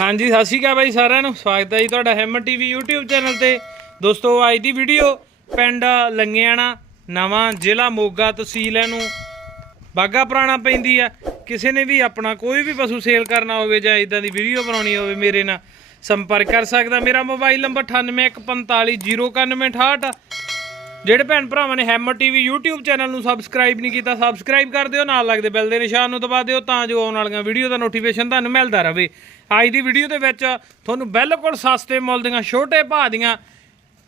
ਹਾਂਜੀ, ਸਤਿ ਸ਼੍ਰੀ ਅਕਾਲ ਬਾਈ ਸਾਰਿਆਂ ਨੂੰ। ਸਵਾਗਤ ਹੈ ਜੀ ਤੁਹਾਡਾ ਹੈਮਰ ਟੀਵੀ YouTube ਚੈਨਲ ਤੇ। ਦੋਸਤੋ, ਅੱਜ ਦੀ ਵੀਡੀਓ ਪਿੰਡ ਲੰਗਿਆਣਾ, ਨਵਾਂ ਜ਼ਿਲ੍ਹਾ ਮੋਗਾ ਤਹਿਸੀਲ ਹੈ ਨੂੰ ਬਾਗਾ ਪੁਰਾਣਾ ਪੈਂਦੀ ਆ। ਕਿਸੇ ਨੇ ਵੀ ਆਪਣਾ ਕੋਈ ਵੀ ਪਸ਼ੂ ਸੇਲ ਕਰਨਾ ਹੋਵੇ ਜਾਂ ਇਦਾਂ ਦੀ ਵੀਡੀਓ ਬਣਾਉਣੀ ਹੋਵੇ ਮੇਰੇ ਨਾਲ ਸੰਪਰਕ ਕਰ ਸਕਦਾ। ਮੇਰਾ ਮੋਬਾਈਲ ਨੰਬਰ 9815409168 ਜਿਹੜੇ ਭੈਣ ਭਰਾਵਾਂ ਨੇ ਹੈਮਰ ਟੀਵੀ YouTube ਚੈਨਲ ਨੂੰ ਸਬਸਕ੍ਰਾਈਬ ਨਹੀਂ ਕੀਤਾ ਸਬਸਕ੍ਰਾਈਬ ਕਰ ਦਿਓ, ਨਾਲ ਲੱਗਦੇ ਬੈਲ ਦੇ ਨਿਸ਼ਾਨ ਨੂੰ ਦਬਾ ਦਿਓ ਤਾਂ ਜੋ ਆਉਣ ਵਾਲੀਆਂ ਵੀਡੀਓ ਦਾ ਨੋਟੀਫਿਕੇਸ਼ਨ ਤੁਹਾਨੂੰ ਮਿਲਦਾ ਰਹੇ। ਅੱਜ ਦੀ ਵੀਡੀਓ ਦੇ ਵਿੱਚ ਤੁਹਾਨੂੰ ਬਿਲਕੁਲ ਸਸਤੇ ਮੁੱਲ ਦੀਆਂ, ਛੋਟੇ ਭਾਅ ਦੀਆਂ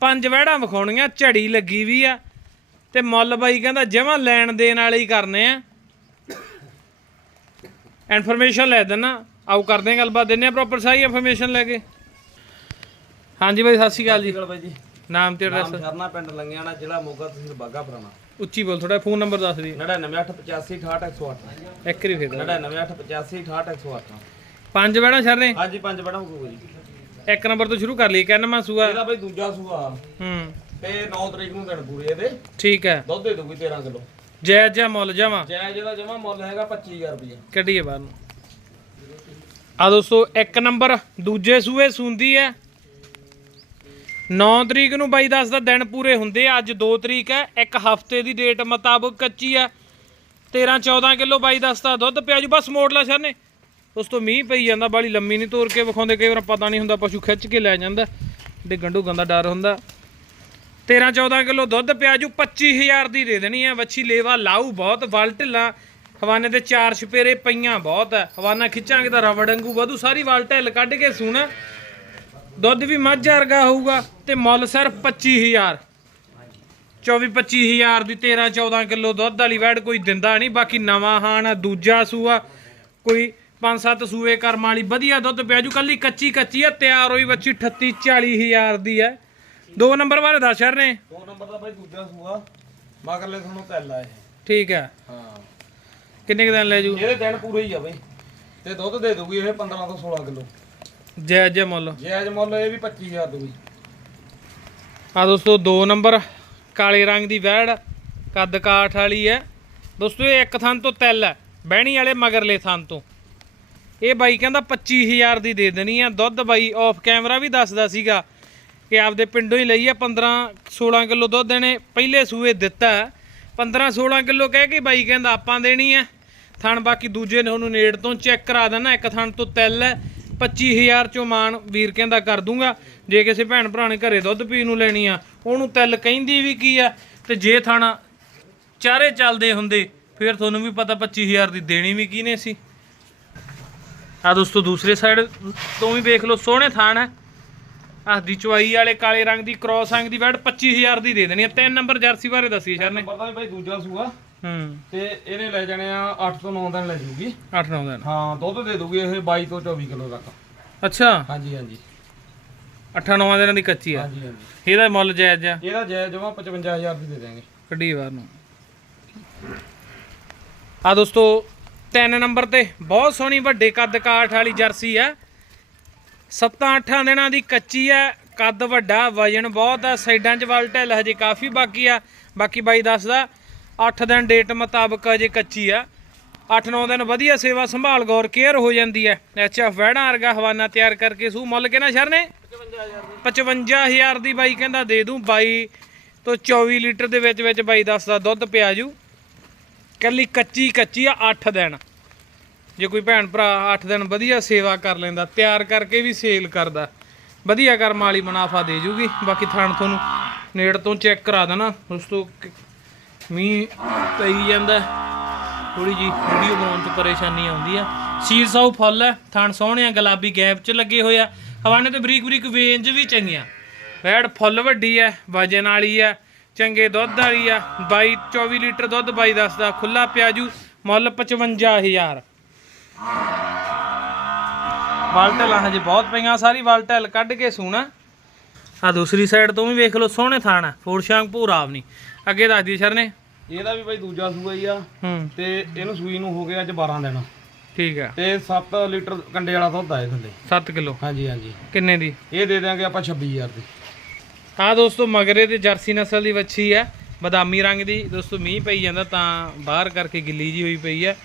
ਪੰਜ ਵਹਿੜਾਂ ਵਿਖਾਉਣੀਆਂ, ਝੜੀ ਲੱਗੀ ਵੀ ਆ ਤੇ ਮੁੱਲ ਬਾਈ ਕਹਿੰਦਾ ਜਮਾਂ ਲੈਣ ਦੇਣ ਵਾਲੇ ਹੀ ਕਰਨੇ ਆ। ਇਨਫੋਰਮੇਸ਼ਨ ਲੈ ਦੇਣਾ ਆਓ ਕਰਦੇ ਹਾਂ ਗੱਲਬਾਤ, ਦਿੰਨੇ ਆ ਪ੍ਰੋਪਰ ਸਾਰੀ ਇਨਫੋਰਮੇਸ਼ਨ ਲੈ ਕੇ। ਹਾਂਜੀ ਬਾਈ, ਸਤਿ ਸ਼੍ਰੀ ਅਕਾਲ ਜੀ। ਗੱਲ ਬਾਈ ਜੀ। ਨਾਮ ਤੇ ਨਾਮ ਐਡਰੈਸ ਸ਼ਰਨਾ ਪਿੰਡ ਲੰਗਿਆਣਾ ਜ਼ਿਲ੍ਹਾ ਮੋਗਾ ਤਹਿਸੀਲ ਬਾਗਾ ਪੁਰਾਣਾ। ਉੱਚੀ ਬੋਲ ਥੋੜਾ ਫੋਨ ਨੰਬਰ ਦੱਸ ਦੀ 9885868108 ਇੱਕ ਵਾਰੀ ਫੇਰ 9885868108 ਪੰਜ ਵਹਿੜਾਂ ਸ਼ਰਨੇ? ਹਾਂਜੀ ਪੰਜ ਬੜਾ ਹੋਊਗਾ ਜੀ ਇੱਕ ਨੰਬਰ ਤੋਂ ਸ਼ੁਰੂ ਕਰ ਲਈ ਕਿੰਨਵਾਂ ਸੂਆ? ਇਹਦਾ ਬਾਈ ਦੂਜਾ ਸੂਆ। ਹੂੰ। ਤੇ 9 ਤਰੀਕ ਨੂੰ ਦਿਨ ਪੂਰੇ ਇਹਦੇ। ਠੀਕ ਹੈ। ਦੁੱਧ ਦੇ ਦੂਗੀ 13 ਕਿਲੋ। ਜੈ ਜੈ ਮੁੱਲ ਜਾਵਾਂ ਜਾਇਜ਼ ਇਹਦਾ ਜਮਾ ਮੁੱਲ ਹੈਗਾ 25000 ਰੁਪਏ ਕੱਢੀਏ ਬਾਹਰ ਨੂੰ। ਆ ਦੋਸਤੋ ਇੱਕ ਨੰਬਰ ਦੂਜੇ ਸੂਏ ਸੁੰਦੀ ਹੈ। 9 ਤਰੀਕ ਨੂੰ ਬਾਈ ਦੱਸਦਾ ਦਿਨ ਪੂਰੇ ਹੁੰਦੇ ਆ, ਅੱਜ 2 ਤਰੀਕ ਹੈ, ਇੱਕ ਹਫ਼ਤੇ ਦੀ ਡੇਟ ਮੁਤਾਬਕ ਕੱਚੀ ਆ 13 14 ਕਿਲੋ ਬਾਈ ਦੱਸਦਾ ਦੁੱਧ ਪਿਆ ਜੂ, ਬਸ ਮੋੜ ਲੈ ਸਰ ਨੇ ਦੋਸਤੋ ਮੀਂਹ ਪਈ ਜਾਂਦਾ, ਬਾਲੀ ਲੰਮੀ ਨਹੀਂ ਤੋਰ ਕੇ ਵਿਖਾਉਂਦੇ, ਕਈ ਵਾਰ ਪਤਾ ਨਹੀਂ ਹੁੰਦਾ, ਪਸ਼ੂ ਖਿੱਚ ਕੇ ਲੈ ਜਾਂਦਾ ਡਿੱਗਣ ਡੁੱਗਣ ਦਾ ਡਰ ਹੁੰਦਾ। 13 14 ਕਿਲੋ ਦੁੱਧ ਪਿਆ ਜੂ 25000 ਦੀ ਦੇ ਦੇਣੀ ਹੈ, ਵੱਛੀ ਲੇਵਾ ਲਾਊ ਬਹੁਤ ਵਲ ਢਿੱਲਾ ਹਵਾਨੇ ਦੇ ਚਾਰ ਛਪੇਰੇ ਪਈਆਂ ਬਹੁਤ ਹੈ, ਹਵਾਨਾ ਖਿੱਚਾਂਗੇ ਤਾਂ ਰਵੜ ਵਧੂ, ਸਾਰੀ ਵਲ ਢਿੱਲ ਕੱਢ ਕੇ ਸੂਣਾ। ਦੁੱਧ ਵੀ ਮੱਝ ਵਰਗਾ ਹੋਊਗਾ। ਤੇ ਮੁੱਲ ਸਿਰਫ 25000 24 25000 ਦੀ 13 14 ਕਿਲੋ ਦੁੱਧ ਵਾਲੀ ਵੈੜ ਕੋਈ ਦਿੰਦਾ ਨਹੀਂ। ਬਾਕੀ ਨਵਾਂ ਆ ਦੂਜਾ ਸੂਆ ਕੋਈ 5-7 ਸੂਏ ਕਰਮ ਵਾਲੀ ਵਧੀਆ ਦੁੱਧ ਪਿਆ ਜੂ। ਕੱਲੀ ਕੱਚੀ ਕੱਚੀ ਆ ਤਿਆਰ ਹੋਈ ਬੱਚੀ 38 40000 ਦੀ ਹੈ ਦੋ ਨੰਬਰ ਬਾਰੇ ਦੱਸ ਸ਼ਰ ਨੇ। ਦੋ ਨੰਬਰ ਦਾ ਬਾਈ ਦੂਜਾ ਸੂਆ। ਮਗਰਲੇ ਤੁਹਾਨੂੰ ਤੈਲਾ ਇਹ ਠੀਕ ਹੈ ਹਾਂ। ਕਿੰਨੇ ਕੁ ਦਿਨ ਲੈ ਜੂ? ਇਹਦੇ ਦਿਨ ਪੂਰੇ ਹੀ ਆ ਬਾਈ। ਤੇ ਦੁੱਧ ਦੇ ਦੂਗੀ ਇਹ 15 ਤੋਂ 16 ਕਿਲੋ। ਜੈ ਜੈ ਮੁੱਲ। ਜਾਇਜ਼ ਮੁੱਲ ਇਹ ਵੀ 25000 ਦੂਗੀ ਆ ਦੋਸਤੋ, ਦੋ ਨੰਬਰ ਕਾਲੇ ਰੰਗ ਦੀ ਵੈੜ, ਕੱਦ ਕਾਠ ਵਾਲੀ ਹੈ। ਦੋਸਤੋ, ਇਹ ਇੱਕ ਥਾਂ ਤੋਂ ਤਿਲ ਹੈ, ਬਹਿਣੀ ਵਾਲੇ ਮਗਰਲੇ ਥਾਂ ਤੋਂ। ਇਹ ਬਾਈ ਕਹਿੰਦਾ 25000 ਦੀ ਦੇ ਦੇਣੀ ਆ ਦੁੱਧ ਬਾਈ ਆਫ ਕੈਮਰਾ ਵੀ ਦੱਸਦਾ ਸੀਗਾ ਕਿ ਆਪਦੇ ਪਿੰਡੋਂ ਹੀ ਲਈ ਆ 15 16 ਕਿਲੋ ਦੁੱਧ ਇਹਨੇ ਪਹਿਲੇ ਸੂਏ ਦਿੱਤਾ 15 16 ਕਿਲੋ ਕਹਿ ਕੇ ਬਾਈ ਕਹਿੰਦਾ ਆਪਾਂ ਦੇਣੀ ਆ ਥਣ ਬਾਕੀ ਦੂਜੇ ਨੇ ਉਹਨੂੰ ਨੇੜ ਤੋਂ ਚੈੱਕ ਕਰਾ ਦੇਣਾ। ਇੱਕ ਥਣ ਤੋਂ ਤਿਲ ਹੈ। 25000 ਚੋਂ ਮਾਨ ਵੀਰ ਕਹਿੰਦਾ ਕਰ ਦੂੰਗਾ, ਜੇ ਕਿਸੇ ਭੈਣ ਭਰਾ ਨੇ ਘਰੇ ਦੁੱਧ ਪੀਣ ਨੂੰ ਲੈਣੀ ਆ, ਉਹਨੂੰ ਤਿਲ ਕਹਿੰਦੀ ਵੀ ਕੀ ਆ, ਤੇ ਜੇ ਥਣ ਚਾਰੇ ਚੱਲਦੇ ਹੁੰਦੇ, ਫਿਰ ਤੁਹਾਨੂੰ ਵੀ ਪਤਾ 25000 ਦੀ ਦੇਣੀ ਵੀ ਕਿਹਨੇ ਸੀ। ਆ ਦੋਸਤੋ, ਦੂਸਰੇ ਸਾਈਡ ਤੋਂ ਵੀ ਵੇਖ ਲਓ, ਸੋਹਣੇ ਥਾਣ ਹੈ ਆਹ ਦੀ ਚਵਾਈ ਵਾਲੇ ਕਾਲੇ ਰੰਗ ਦੀ ਕ੍ਰੋਸ ਰੰਗ ਦੀ ਵੈੜ 25000 ਦੀ ਦੇ ਦੇਣੀ ਹੈ ਤਿੰਨ ਨੰਬਰ ਜਰਸੀ ਬਾਰੇ ਦੱਸੀ ਸਰ ਨੇ। ਨੰਬਰ ਵੀ ਬਾਈ ਦੂਜਾ ਸੂਆ। ਹੂੰ। ਤੇ ਇਹਨੇ ਲੈ ਜਾਣੇ ਆ 8 ਤੋਂ 9 ਦਿਨ ਲੈ ਜੂਗੀ। 8 9 ਦਿਨ। ਹਾਂ ਦੁੱਧ ਦੇ ਦੂਗੀ ਇਹ 22 ਤੋਂ 24 ਕਿਲੋ ਤੱਕ। ਅੱਛਾ। ਹਾਂਜੀ ਹਾਂਜੀ। 8 9 ਦਿਨਾਂ ਦੀ ਕੱਚੀ ਆ। ਹਾਂਜੀ ਹਾਂਜੀ। ਇਹਦਾ ਮੁੱਲ ਜਾਇਜ਼ ਆ? ਇਹਦਾ ਜਾਇਜ਼ ਜਮਾ 55000 ਦੀ ਦੇ ਦੇਾਂਗੇ ਕੱਢੀ ਬਾਹਰ ਨੂੰ। ਆ ਦੋਸਤੋ ਤਿੰਨ ਨੰਬਰ ਤੇ ਬਹੁਤ ਸੋਹਣੀ ਵੱਡੇ ਕੱਦ ਕਾਠ ਵਾਲੀ ਜਰਸੀ ਆ। 7-8 ਦਿਨਾਂ ਦੀ ਕੱਚੀ ਆ। ਕੱਦ ਵੱਡਾ ਵਜਨ ਬਹੁਤ ਆ। ਸਾਈਡਾਂ 'ਚ ਵਲ ਢਿੱਲ ਹਜੇ ਕਾਫੀ ਬਾਕੀ ਆ। ਬਾਕੀ ਬਾਈ ਦੱਸਦਾ 8 ਦਿਨ ਡੇਟ ਮੁਤਾਬਕ ਅਜੇ ਕੱਚੀ ਆ। 8-9 ਦਿਨ ਵਧੀਆ ਸੇਵਾ ਸੰਭਾਲ ਗੌਰ ਕੇਅਰ ਹੋ ਜਾਂਦੀ ਹੈ। ਐਚਐਫ ਵਹਿੜਾਂ ਵਰਗਾ ਹਵਾਨਾ ਤਿਆਰ ਕਰਕੇ ਸੂ ਮੁੱਲ ਕਿਹਨਾਂ ਸ਼ਰ ਨੇ? 55000 ਦੀ ਬਾਈ ਕਹਿੰਦਾ ਦੇ ਦੂੰ। ਬਾਈ ਤੋਂ 24 ਲੀਟਰ ਦੇ ਵਿੱਚ ਵਿੱਚ ਬਾਈ ਦੱਸਦਾ ਦੁੱਧ ਪਿਆ ਜੂ। ਕੱਲੀ ਕੱਚੀ ਕੱਚੀ ਆ 8 ਦਿਨ। ਜੇ ਕੋਈ ਭੈਣ ਭਰਾ 8 ਦਿਨ ਵਧੀਆ ਸੇਵਾ ਕਰ ਲੈਂਦਾ, ਤਿਆਰ ਕਰਕੇ ਵੀ ਸੇਲ ਕਰਦਾ, ਵਧੀਆ ਕਰਮ ਵਾਲੀ ਮੁਨਾਫਾ ਦੇ ਜੂਗੀ। ਬਾਕੀ ਥਣ ਤੁਹਾਨੂੰ ਨੇੜ ਤੋਂ ਚੈੱਕ ਕਰਾ ਦੇਣਾ। ਉਸ ਤੋਂ ਮੀਂਹ ਪਈ ਜਾਂਦਾ। ਥੋੜੀ ਜੀ ਵੀਡੀਓ ਬਣਾਉਣ 'ਚ ਪਰੇਸ਼ਾਨੀ ਆਉਂਦੀ ਆ। ਸੀਲ ਸਾਊ ਫੁੱਲ ਹੈ ਥਣ ਸੋਹਣੇ ਆ, ਗੁਲਾਬੀ ਗੈਪ 'ਚ ਲੱਗੇ ਹੋਏ ਆ। ਹਵਾਨੇ ਤੇ ਬਰੀਕ ਬਰੀਕ ਵੇਂਜ ਵੀ ਚੰਗੀਆਂ। ਵੈੜ ਫੁੱਲ ਵੱਡੀ ਐ ਵਜਨ ਵਾਲੀ ਐ ਚੰਗੇ ਦੁੱਧ ਵਾਲੀ ਆ। 22 24 ਲੀਟਰ ਦੁੱਧ ਬਾਈ ਦੱਸਦਾ ਖੁੱਲਾ ਪਿਆਜੂ ਮੁੱਲ 55000 ਵਾਲਟਲ ਹਜੇ ਬਹੁਤ ਪਈਆਂ, ਸਾਰੀ ਵਾਲਟਲ ਕੱਢ ਕੇ ਸੂਣਾ। ਆ ਦੂਸਰੀ ਸਾਈਡ ਤੋਂ ਵੀ ਵੇਖ ਲਓ, ਸੋਹਣੇ ਥਾਣ ਆ ਫੋਰ ਸ਼ਾਂਗ ਅੱਗੇ ਦੱਸਦੀ ਸਰ ਨੇ ਇਹਦਾ ਵੀ ਬਾਈ ਦੂਜਾ ਸੂਆ ਹੀ ਆ। ਹੂੰ। ਤੇ ਇਹਨੂੰ ਸੂਈ ਨੂੰ ਹੋ ਗਿਆ ਅੱਜ 12 ਦਿਨ। ਠੀਕ ਆ। ਤੇ 7 ਲੀਟਰ ਕੰਡੇ ਵਾਲਾ ਦੁੱਧ ਆਏ ਥੱਲੇ। 7 ਕਿਲੋ? ਹਾਂਜੀ ਹਾਂਜੀ। ਕਿੰਨੇ ਦੀ? ਇਹ ਦੇ ਦਿਆਂਗੇ ਆਪਾਂ 26000 ਦੀ। ਆ ਦੋਸਤੋ ਮਗਰੇ ਤੇ ਜਰਸੀ ਨਸਲ ਦੀ ਵੱਛੀ ਹੈ ਬਦਾਮੀ ਰੰਗ ਦੀ। ਦੋਸਤੋ ਮੀਂਹ ਪਈ ਜਾਂਦਾ ਤਾਂ ਬਾਹਰ ਕਰਕੇ ਗਿੱਲੀ ਜੀ ਹੋਈ ਪਈ ਹੈ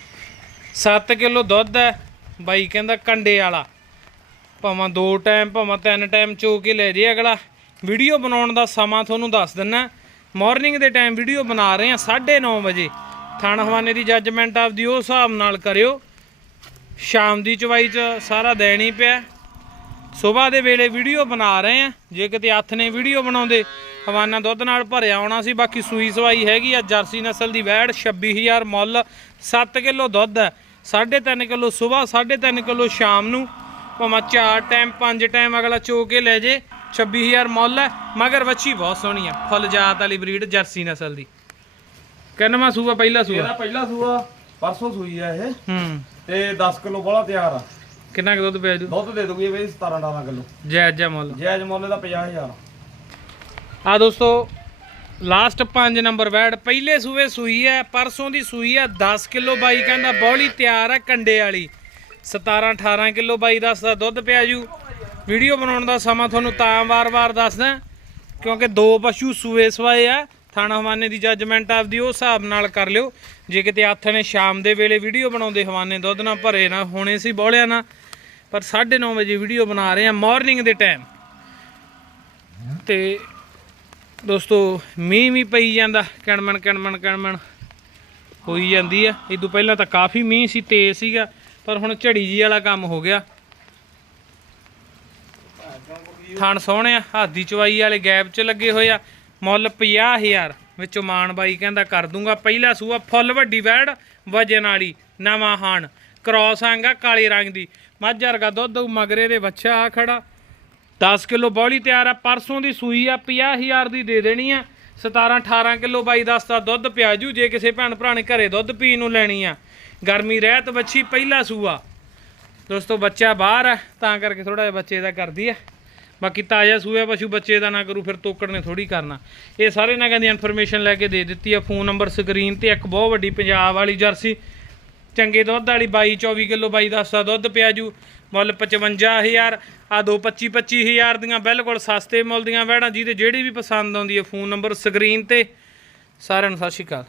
7 ਕਿਲੋ ਦੁੱਧ ਹੈ ਬਾਈ ਕਹਿੰਦਾ ਕੰਡੇ ਵਾਲਾ। ਭਾਵੇਂ ਦੋ ਟਾਈਮ ਭਾਵੇਂ ਤਿੰਨ ਟਾਈਮ ਚੋ ਕੇ ਲੈ ਜੇ ਅਗਲਾ। ਵੀਡੀਓ ਬਣਾਉਣ ਦਾ ਸਮਾਂ ਤੁਹਾਨੂੰ ਦੱਸ ਦਿੰਨਾ। ਮਾਰਨਿੰਗ ਦੇ ਟਾਈਮ ਵੀਡੀਓ ਬਣਾ ਰਹੇ ਆ 9:30 ਵਜੇ। ਥਾਣਾ ਹਵਾਨੇ ਦੀ ਜੱਜਮੈਂਟ ਆਪਦੀ ਉਹ ਹਿਸਾਬ ਨਾਲ ਕਰਿਓ। ਸ਼ਾਮ ਦੀ ਚਵਾਈ 'ਚ ਸਾਰਾ ਦੇਣ ਹੀ ਪਿਆ। ਸਵੇਰ ਦੇ ਵੇਲੇ ਵੀਡੀਓ ਬਣਾ ਰਹੇ ਆ ਜੇ ਕਿਤੇ ਹੱਥ ਨੇ ਵੀਡੀਓ ਬਣਾਉਂਦੇ, ਹਵਾਨਾ ਦੁੱਧ ਨਾਲ ਭਰਿਆ ਆਉਣਾ ਸੀ, ਬਾਕੀ ਸੂਈ ਸਵਾਈ ਹੈਗੀ ਆ। ਜਰਸੀ ਨਸਲ ਦੀ ਵੈੜ 26000 ਮੁੱਲ 7 ਕਿਲੋ ਦੁੱਧ ਹੈ। 3.5 ਕਿਲੋ ਸਵੇਰ 3.5 ਕਿਲੋ ਸ਼ਾਮ ਨੂੰ। ਭਾਵੇਂ ਚਾਰ ਟਾਈਮ ਪੰਜ ਟਾਈਮ ਅਗਲਾ ਚੋ ਕੇ ਲੈ ਜੇ। 26000 ਮੁੱਲ ਹੈ ਮਗਰ ਵੱਛੀ ਬਹੁਤ ਸੋਹਣੀ ਆ। ਫੁੱਲ ਜਾਤ ਵਾਲੀ ਬਰੀਡ ਜਰਸੀ ਨਸਲ ਦੀ। ਕਿੰਨਵਾਂ ਸੂਆ ਪਹਿਲਾ ਇਹਦਾ ਸੂਆ ਪਹਿਲਾ ਸੂਆ ਪਰਸੋਂ ਸੂਈ ਆ ਇਹ। ਹੂੰ। ਤੇ 10 ਕਿਲੋ ਬੋਲਾ ਤਿਆਰ ਆ। ਕਿੰਨਾ ਕੁ ਦੁੱਧ ਪਿਆ ਜੂ ਦੁੱਧ ਦੇ ਦੂਗੀ ਬਈ 17 18 ਕਿਲੋ। ਜੈ ਜੈ ਮੁੱਲ। ਜਾਇਜ਼ ਮੁੱਲ ਦਾ 50000 ਆ। ਦੋਸਤੋ ਲਾਸਟ 5 ਨੰਬਰ ਵੈੜ ਪਹਿਲੇ ਸੂਏ ਸੂਈ ਹੈ ਪਰਸੋਂ ਦੀ ਸੂਈ ਹੈ 10 ਕਿਲੋ ਬਾਈ ਕਹਿੰਦਾ ਬੌਲੀ ਤਿਆਰ ਹੈ ਕੰਡੇ ਵਾਲੀ। 17 18 ਕਿਲੋ ਬਾਈ ਦੱਸਦਾ ਦੁੱਧ ਪਿਆ ਜੂ। ਵੀਡੀਓ ਬਣਾਉਣ ਦਾ ਸਮਾਂ ਤੁਹਾਨੂੰ ਤਾਂ ਵਾਰ-ਵਾਰ ਦੱਸਦਾ ਕਿਉਂਕਿ ਦੋ ਪਸ਼ੂ ਸੂਏ ਸਵਾਏ ਆ, ਥਾਣਾ ਹਵਾਨੇ ਦੀ ਜੱਜਮੈਂਟ ਆਪਦੀ ਉਹ ਹਿਸਾਬ ਨਾਲ ਕਰ ਲਿਓ। ਜੇ ਕਿਤੇ ਹੱਥ ਨੇ ਸ਼ਾਮ ਦੇ ਵੇਲੇ ਵੀਡੀਓ ਬਣਾਉਂਦੇ ਹਵਾਨੇ ਦੁੱਧ ਨਾਲ ਭਰੇ ਨਾ, ਹੋਣੇ ਸੀ ਬੌਲਿਆਂ ਨਾ, ਪਰ 9:30 ਵਜੇ ਵੀਡੀਓ ਬਣਾ ਰਹੇ ਆ ਮਾਰਨਿੰਗ ਦੇ ਟਾਈਮ ਤੇ ਦੋਸਤੋ, ਮੀਂਹ ਵੀ ਪਈ ਜਾਂਦਾ, ਕਣਮਣ ਕਣਮਣ ਕਣਮਣ ਹੋਈ ਜਾਂਦੀ ਆ। ਇਹ ਤੋਂ ਪਹਿਲਾਂ ਤਾਂ ਕਾਫੀ ਮੀਂਹ ਸੀ, ਤੇਜ਼ ਸੀਗਾ, ਪਰ ਹੁਣ ਝੜੀ ਜੀ ਵਾਲਾ ਕੰਮ ਹੋ ਗਿਆ। ਥਣ ਸੋਹਣਿਆ ਹਾਦੀ ਚਵਾਈ ਵਾਲੇ ਗੈਪ 'ਚ ਲੱਗੇ ਹੋਏ ਆ। ਮੁੱਲ 50000 ਵਿੱਚੋਂ ਮਾਨ ਬਾਈ ਕਹਿੰਦਾ ਕਰ ਦੂੰਗਾ। ਪਹਿਲਾ ਸੂਆ ਫੁੱਲ, ਵੱਡੀ ਵੈੜ, ਵਜਨ ਵਾਲੀ, ਨਵਾਂ ਹਾਣ। ਕ੍ਰੋਸ ਆਂਗਾ ਕਾਲੇ ਰੰਗ ਦੀ। ਮੱਝ ਵਰਗਾ ਦੁੱਧ ਮਗਰੇ ਦੇ ਬੱਚਾ ਆ ਖੜਾ। 10 ਕਿਲੋ ਬੌਲੀ ਤਿਆਰ ਆ, ਪਰਸੋਂ ਦੀ ਸੂਈ ਆ 50000 ਦੀ ਦੇ ਦੇਣੀ ਆ। 17 18 ਕਿਲੋ ਬਾਈ ਦੱਸ ਦਾ ਦੁੱਧ ਪਿਆਜੂ, ਜੇ ਕਿਸੇ ਭੈਣ ਭਰਾ ਨੇ ਘਰੇ ਦੁੱਧ ਪੀਣ ਨੂੰ ਲੈਣੀ ਆ। ਗਰਮੀ ਰਹਿਤ ਬੱਚੀ ਪਹਿਲਾ ਸੂਆ। ਦੋਸਤੋ, ਬੱਚਾ ਬਾਹਰ ਆ, ਤਾਂ ਕਰਕੇ ਥੋੜਾ ਜਿਹਾ ਬੱਚੇ ਦਾ ਕਰਦੀ ਆ। ਬਾਕੀ ਤਾਜ਼ਾ ਸੂਆ ਪਸ਼ੂ ਬੱਚੇ ਦਾ ਨਾ ਕਰੂ, ਫਿਰ ਤੋਕੜ ਨੇ ਥੋੜੀ ਕਰਨਾ। ਇਹ ਸਾਰੇ ਨਾ ਦੀ ਇਨਫੋਰਮੇਸ਼ਨ ਲੈ ਕੇ ਦੇ ਦਿੱਤੀ ਆ ਫੋਨ ਨੰਬਰ ਸਕਰੀਨ ਤੇ ਇੱਕ ਬਹੁਤ ਵੱਡੀ ਪੰਜਾਬ ਵਾਲੀ ਜਰਸੀ। ਚੰਗੇ ਦੁੱਧ ਵਾਲੀ 22 24 ਕਿਲੋ ਬਾਈ ਦਾ ਦੁੱਧ ਪਿਆ ਜੂ। ਮੁੱਲ 55000 ਆ ਦੋ 25 25000 ਦੀਆਂ ਬਿਲਕੁਲ ਸਸਤੇ ਮੁੱਲ ਦੀਆਂ ਵੈੜਾਂ ਜਿਹਦੇ ਜਿਹੜੀ ਵੀ ਪਸੰਦ ਆਉਂਦੀ ਹੈ ਫੋਨ ਨੰਬਰ ਸਕਰੀਨ ਤੇ। ਸਾਰਿਆਂ ਨੂੰ ਸਤਿ ਸ਼੍ਰੀ ਅਕਾਲ।